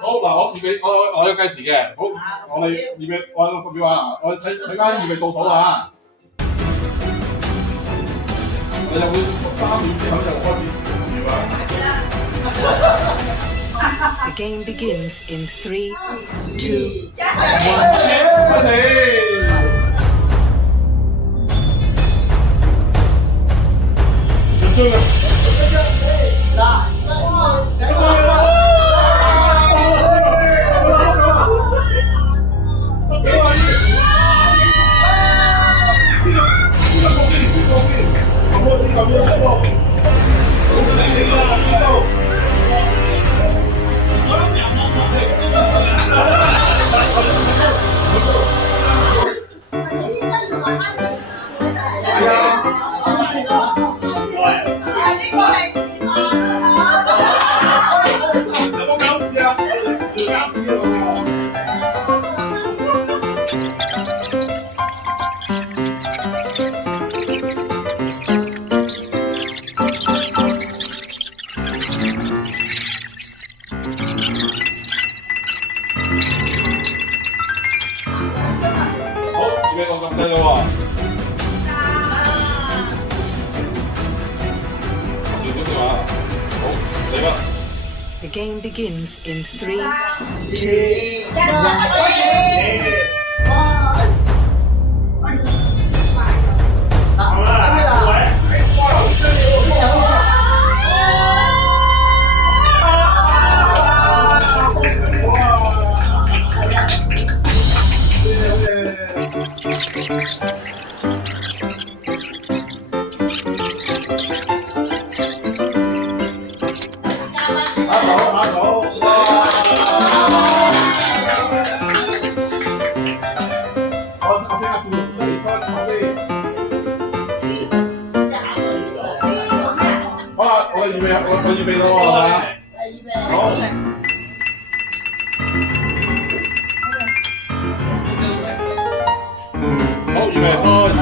好嗱，我預備，我有計時嘅。好，我哋預備，我個表啊，我睇翻預備倒數啊。我哋就會3秒之後就開始表啊。The game begins in 3, 2, 1. 開始。追啊！The game begins in 3, 2, 我預備到喎，係嘛？好。好，預備開始。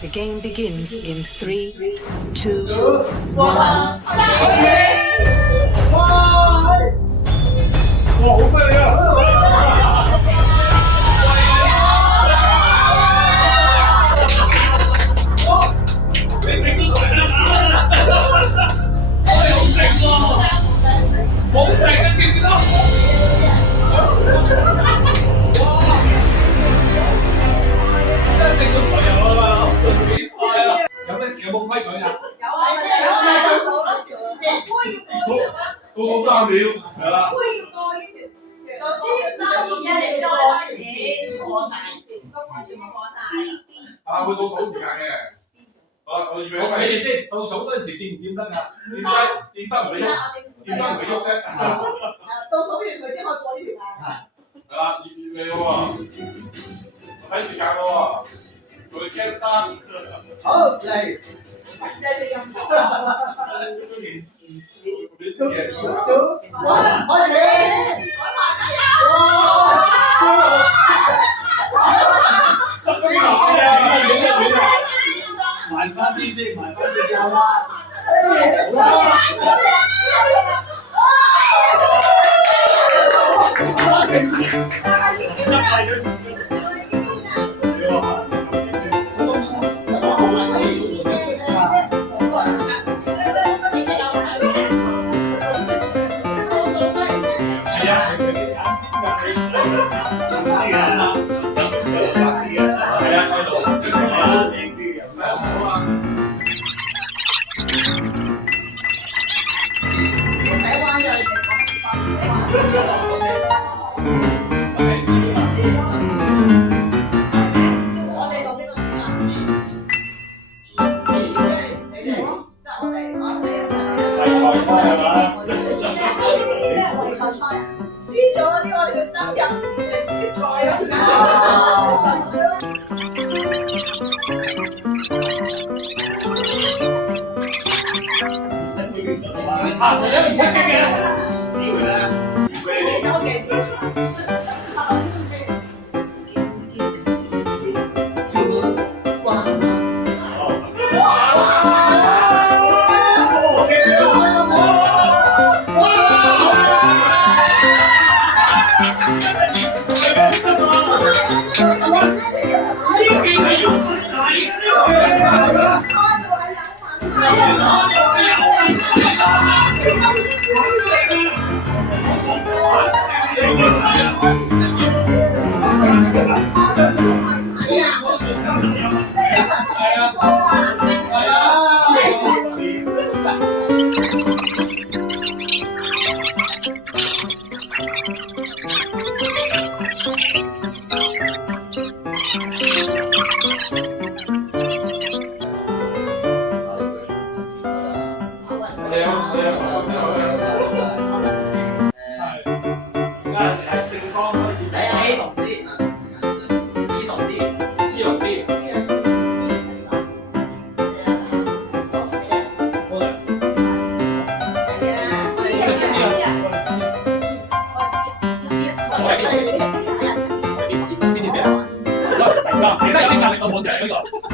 The game begins in 3, 2, 1. 哇！好犀利啊！有冇規矩啊？倒數3秒，係啦。啊，會倒數時間嘅。好啦，我預備好未？你哋先倒數嗰陣時掂唔掂得㗎？掂得唔俾喐，掂得唔俾喐啫。倒數完佢先可以過呢條界。係啦，預備好喎，睇時間喎，我哋 count 3。好嚟。慢翻啲先，慢翻啲有啊！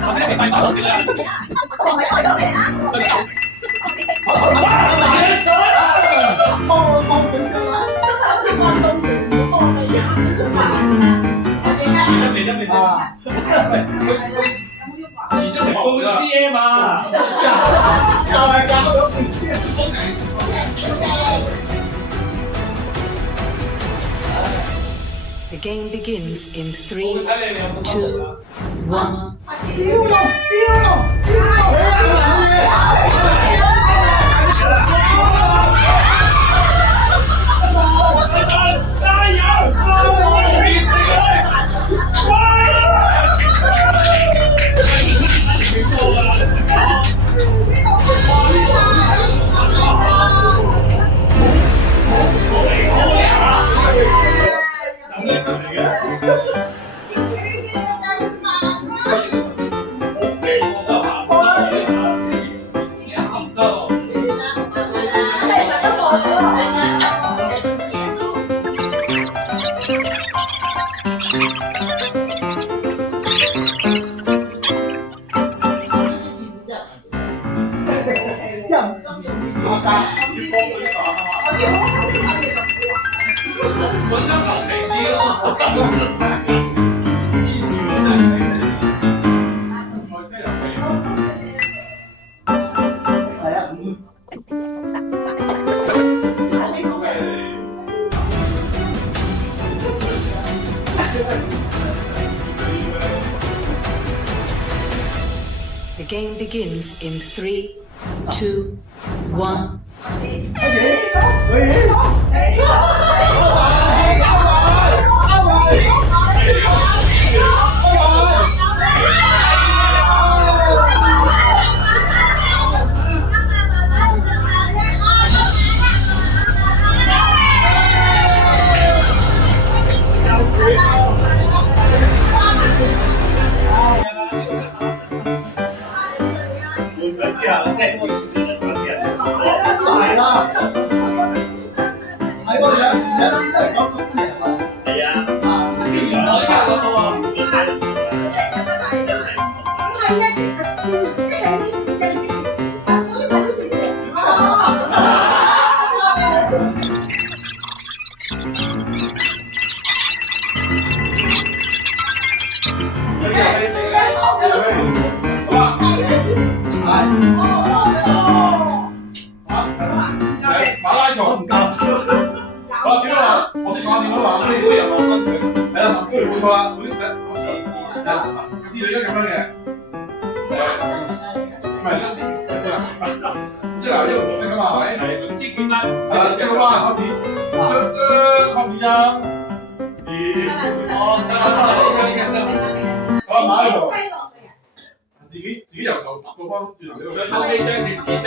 首先未洗馬先啦。我唔係我有寫啊。幫佢啫嘛。真係好似運動員咁幫你啊！未得。喂，佢前咗成半 cm 啊！就係搞咗半 cm。The game begins in 3, 2, 1. 揾張牛皮紙咯嘛。The game begins in 3, 2, 1.馬拉松唔夠。好啦，點啊？我先講點樣話先。杯又攞分佢。係啦，冇錯啦。嗰啲好似知你而家咁樣嘅。唔係啦，即係嗱，呢個唔識噶嘛，係咪？係，總之決翻。係啦，一個彎開始，開始1、2。好啦，馬喺度。自己由頭揼到翻轉頭呢個。最後呢張嘅紫色。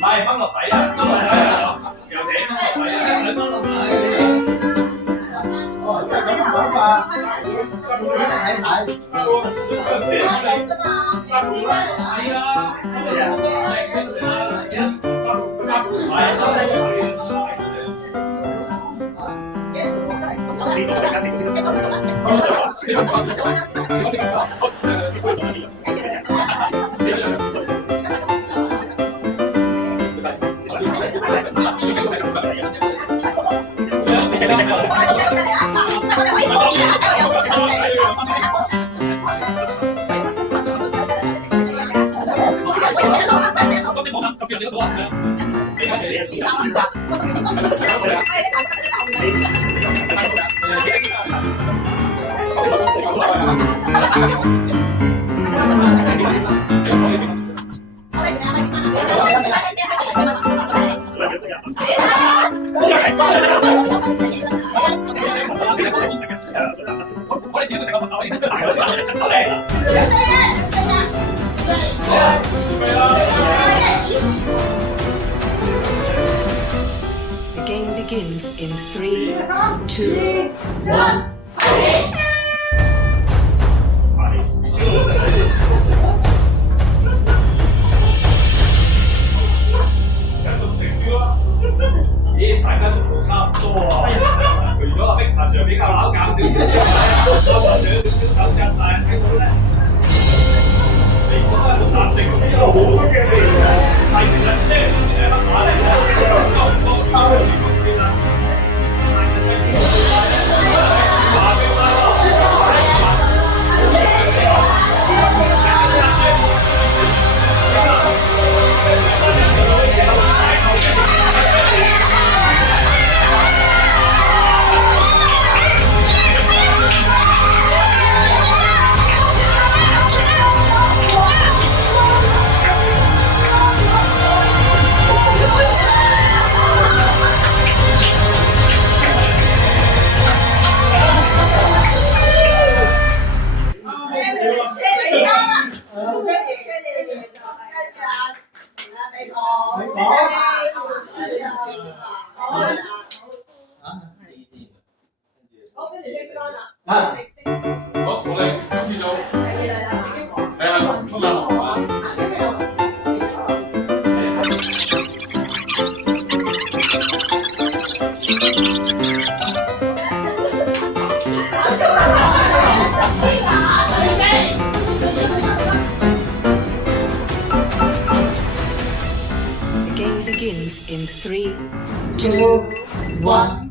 係翻落底啊！由頂翻落底啊！翻落底。哦，即係咁講法，睇睇。係啊，我哋自己都食個飯，我哋真係好嚟。The game begins in 3, 2, 1. 咦，大家速度差唔多喎。除咗阿碧霞上比較扭搞少少之外，我話仲有少少手震，但係睇到咧，你講係好淡定咁樣，好多嘅嚟嘅，係其實先係黑馬嚟嘅，多唔多呢個情況先啦。但係實際見到話咧，係輸馬標啦。好，我哋今次就睇下出兩行啊。The game begins in 3, 2, 1.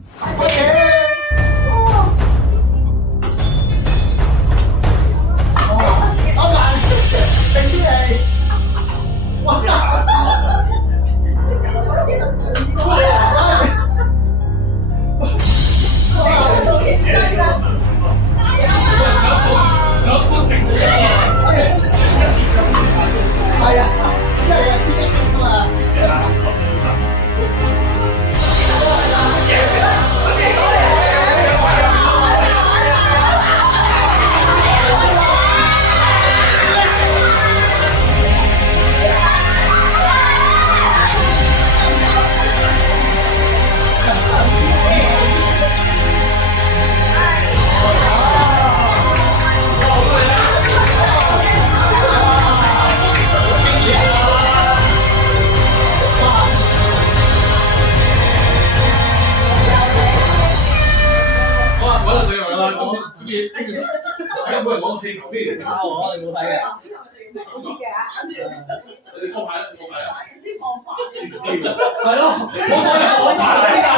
有冇人攞個氣球先？抄我，你冇睇嘅。你放牌啦，你放牌啦。係咯，我牌先啊，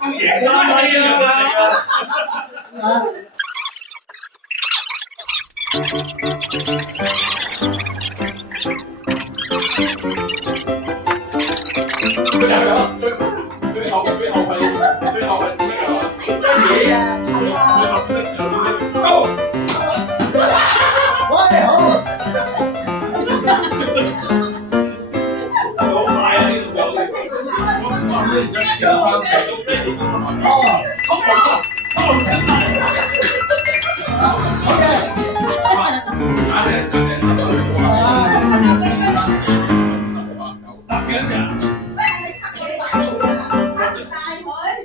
要贏3梯啊！最後係最後係咩啊？最後喂，好。好快啊！呢度有你。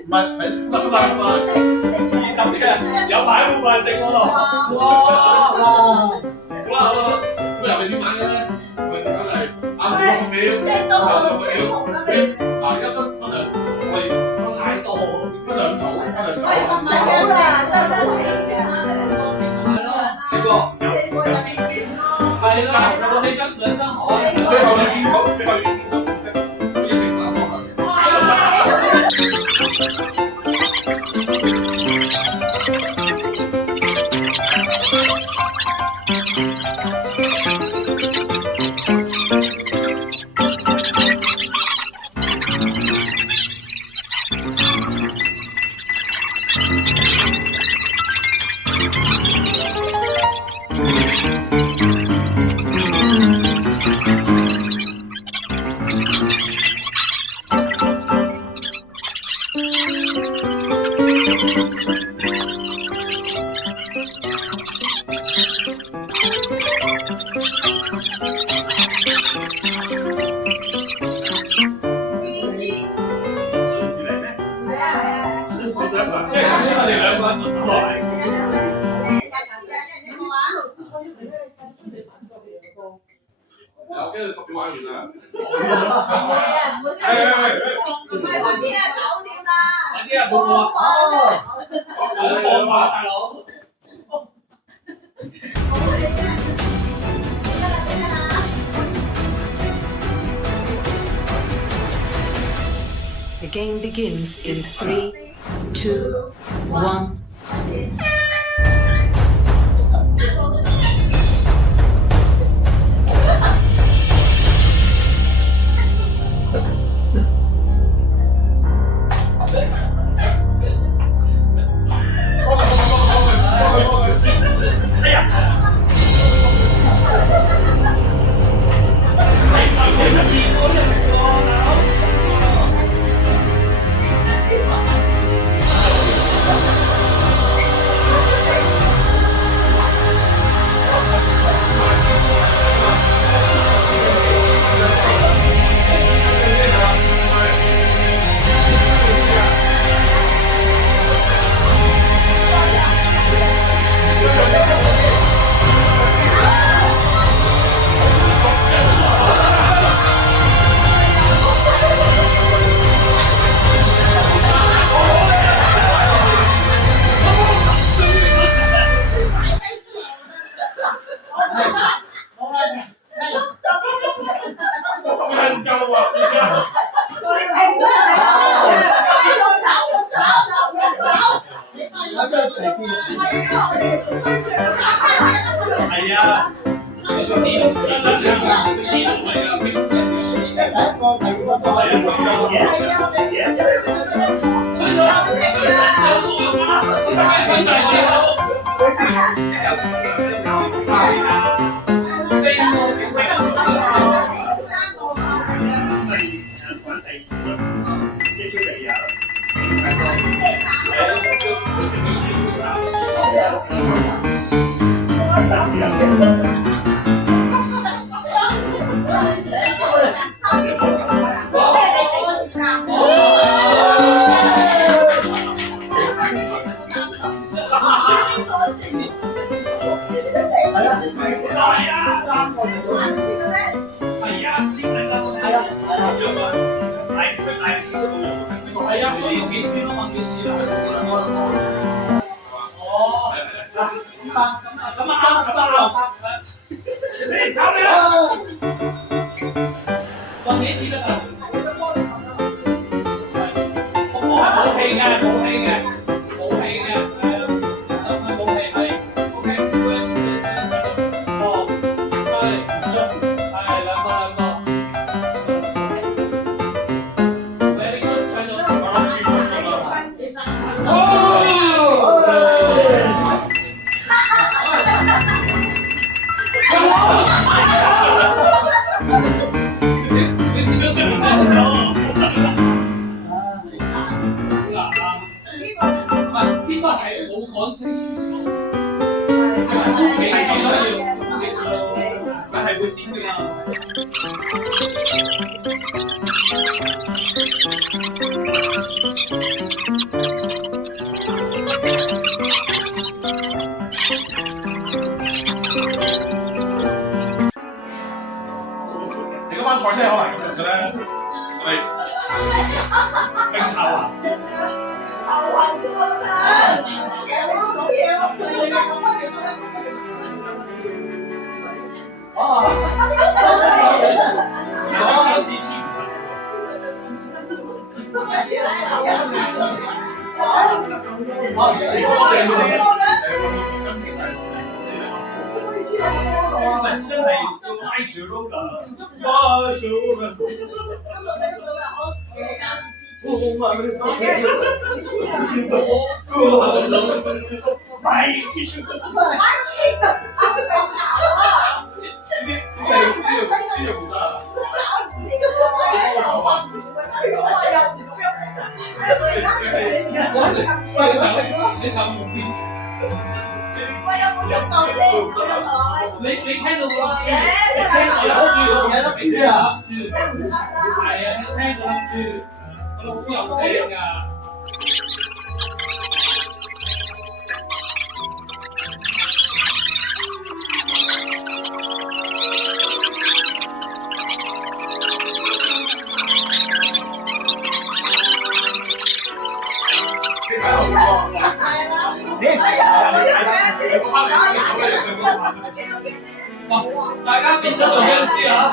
唔係係執生嘛20嘅，有擺碗飯食喎。好啦，咁入嚟點玩嘅咧？我哋而家係啱先6秒，嗱而家分兩，我哋分太多，分兩組，係咯，呢個係啦，我哋將兩張海。最後要見到，最後要見到紅色，一定打方向嘅。我驚你10秒玩完啦。快啲啊！冇啊！放馬大佬。The game begins in 3, 2, 1.係啊，我做呢度其實呢度係啊，所以要幾錢咯？問幾錢啊？哦，咁啊啱啦，你搞你啦，問幾錢啊？冇氣嘅，冇氣嘅，冇氣嘅，係啊，冇氣係 OK， 哦，係兩個。應該係冇講清楚，幾次都要，佢係會點㗎？你嗰班賽車可能咁用嘅咧，係冰球啊！真係要拉小路㗎，拉小路㗎。你聽到個係啊，聽到住，我老公有聲㗎。大家變咗做僵屍啊！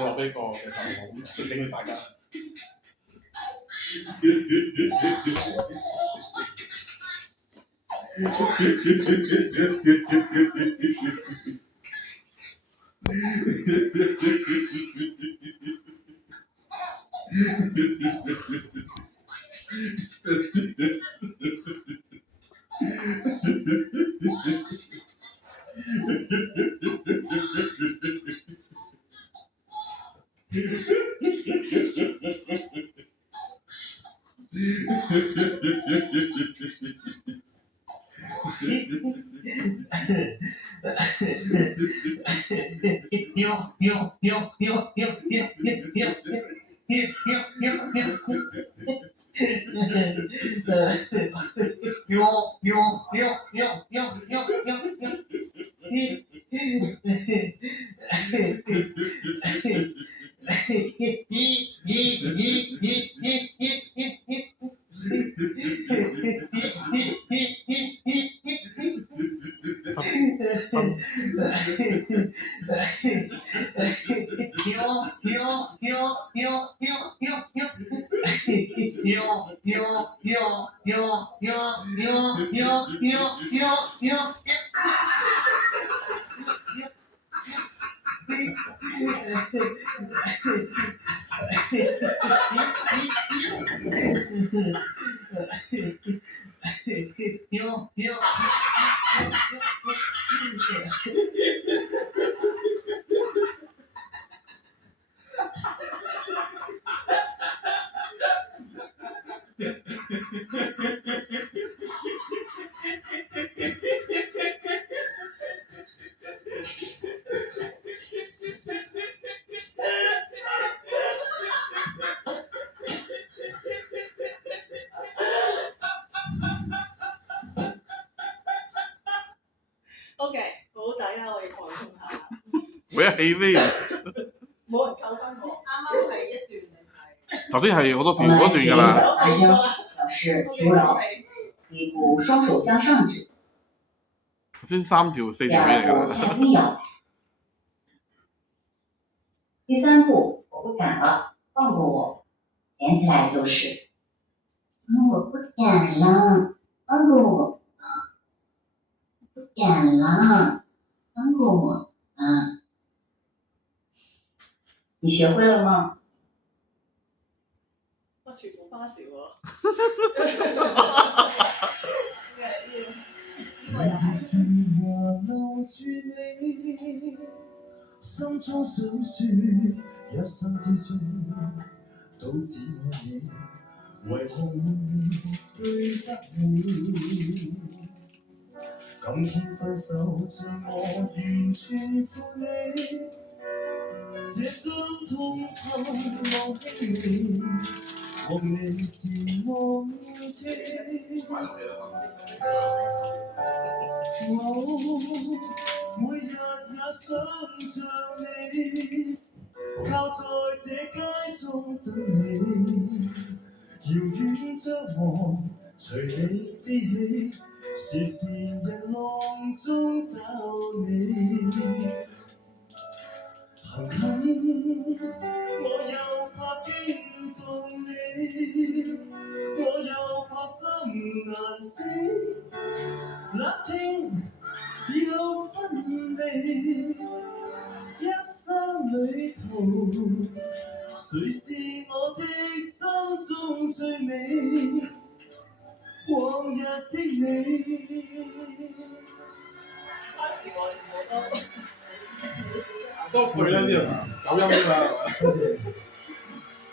你落飛個嘅就好，順便大家。OK， 好抵啦！我哋放鬆下。每一戲飛人。冇人救翻我。啱啱係一段定係？頭先係好多片嗰段㗎啦。大家表示求饒，脊部雙手向上指。頭先3條4條第片嚟㗎啦。二步下推咬。第三步我不敢了，放過我，連起來就是。我不敢了，放過我。不敢了，放過我啊！你學會了嗎？我全部花少喎。心中想説，一生之中都只愛你，為何會對不起？今天分手將我完全負你，這傷痛透露輕和你自我記。我每日也想像你，靠在這街中等你，遙遠將我隨你飛起，時時人浪中找你。行近我又怕驚動你，我又怕心難死，冷聽又分離，一生旅途，誰是我的心中最美？往日的你。多句啦啲人，走音啫嘛。多謝，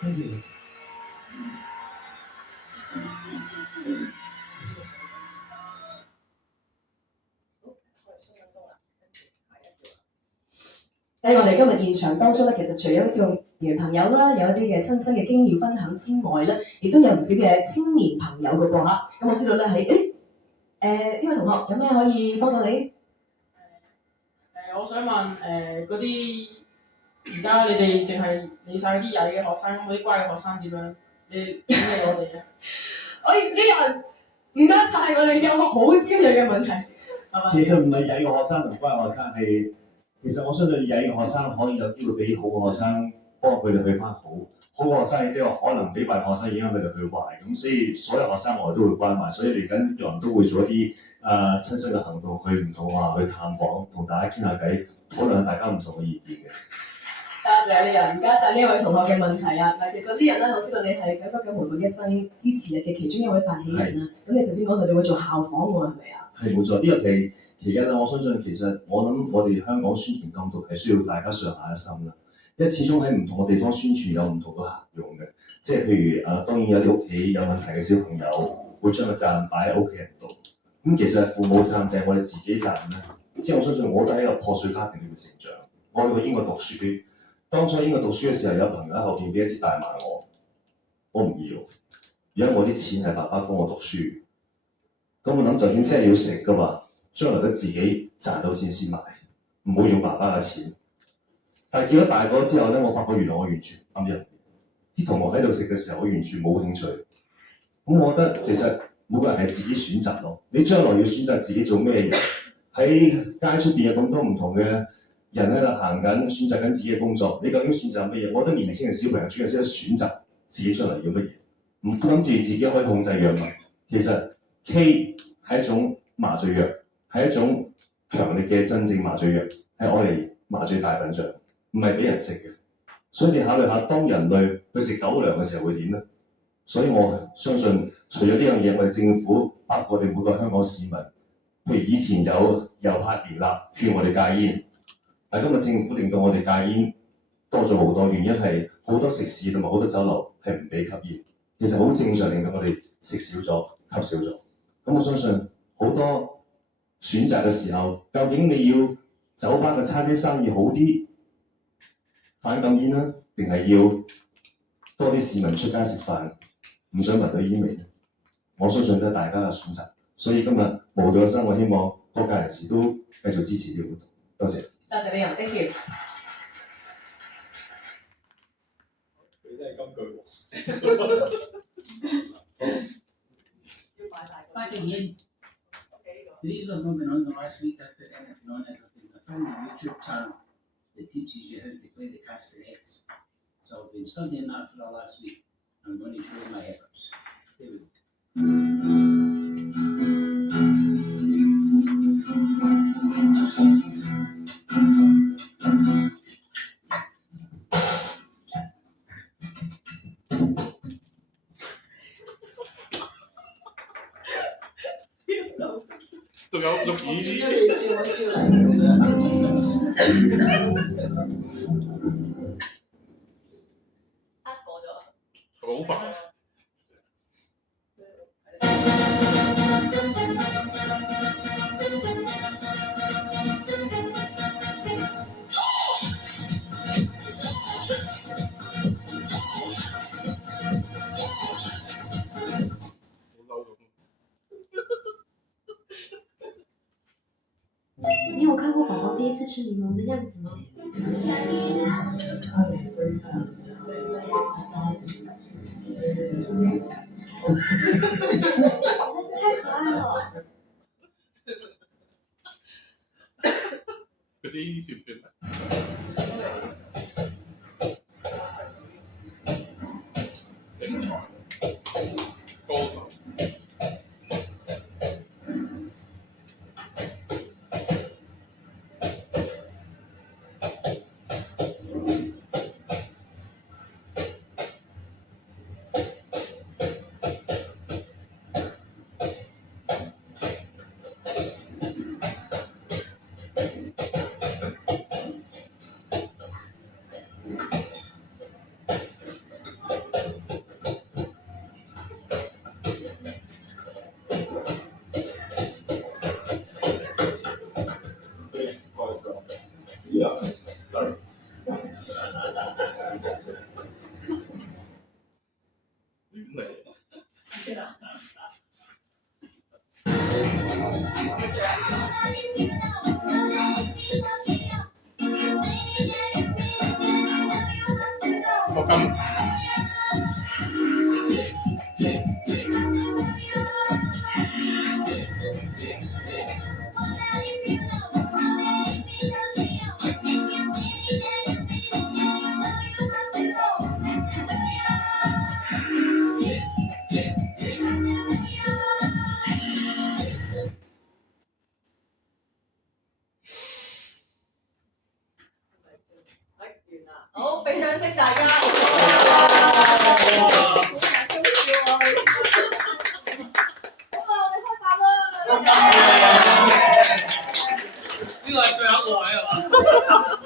多謝。喺我哋今日現場當中咧，其實除咗做原朋友啦，有一啲嘅親身嘅經驗分享之外咧，亦都有唔少嘅青年朋友嘅噃嚇。咁我知道咧喺呢位同學有咩可以幫到你？我想問嗰啲而家你哋淨係理晒啲曳嘅學生，嗰啲乖嘅學生點樣？你點理我哋啊？我呢人唔該晒，我哋有個好尖鋭嘅問題，係嘛？其實唔係曳嘅學生同乖學生係其實我相信曳嘅學生可以有機會俾好嘅學生幫佢哋去翻好，好嘅學生亦都有可能俾壞嘅學生影響佢哋去壞。咁所以所有學生我哋都會關懷，所以嚟緊楊都會做一啲親身嘅行動，去唔同學校去探訪，同大家傾下偈，討論下大家唔同嘅意見嘅。多謝你人，加晒呢位同學嘅問題啊！嗱，其實呢日咧，我知道你係999無毒一生支持日嘅其中一位發起人啦。咁你頭先講到你會做校訪喎，係咪啊？係冇錯，呢個期間咧，我相信其實我諗我哋香港宣傳禁毒係需要大家上下一心啦。因為始終喺唔同嘅地方宣傳有唔同嘅效用嘅，即係譬如當然有啲屋企有問題嘅小朋友會將個責任擺喺屋企人度。咁其實父母責任定係我哋自己責任咧？即係我相信我都喺一個破碎家庭裏面成長，我去過英國讀書。當初英國讀書嘅時候，有朋友喺後邊俾一支大麻我唔要。而家我啲錢係爸爸幫我讀書，咁我諗就算真係要食嘅話，將來都自己賺到錢先買，唔好用爸爸嘅錢。但係見到大個之後咧，我發覺原來我完全啱入邊。啲同學喺度食嘅時候，我完全冇興趣。咁我覺得其實每個人係自己選擇咯。你將來要選擇自己做咩人？喺街出邊有咁多唔同嘅人喺度行緊，選擇緊自己嘅工作。你究竟選擇乜嘢？我覺得年輕嘅小朋友主要識得選擇自己將來要乜嘢，唔諗住自己可以控制藥物。其實 K 係一種麻醉藥，係一種強力嘅真正麻醉藥，係愛嚟麻醉大笨象，唔係俾人食嘅。所以你考慮下，當人類去食狗糧嘅時候會點呢？所以我相信，除咗呢樣嘢，我哋政府包括我哋每個香港市民，譬如以前有遊客聯立勸我哋戒煙，但今日政府令到我哋戒煙多咗好多，原因係好多食肆同埋好多酒樓係唔俾吸煙，其實好正常，令到我哋食少咗、吸少咗。咁我相信好多選擇嘅時候，究竟你要酒吧嘅餐廳生意好啲，反禁煙啦，定係要多啲市民出街食飯，唔想聞到煙味咧？我相信都係大家嘅選擇。所以今日無毒一生，我希望各界人士都繼續支持呢個活動。多謝。多謝你人 ，thank you。佢真係金句喎。Fighting in. There is a movement on the last week that known as a family YouTube channel that teaches you how to play the castanets. So I've been studying that for the last week. I'm going to show you my efforts. Here we go. 仲有個片。好快。你有看过宝宝第一次吃柠檬的样子吗？太可爱了。嗰啲算唔算？精彩，高手。啲掌聲大家。呢個係最後一個位係嘛？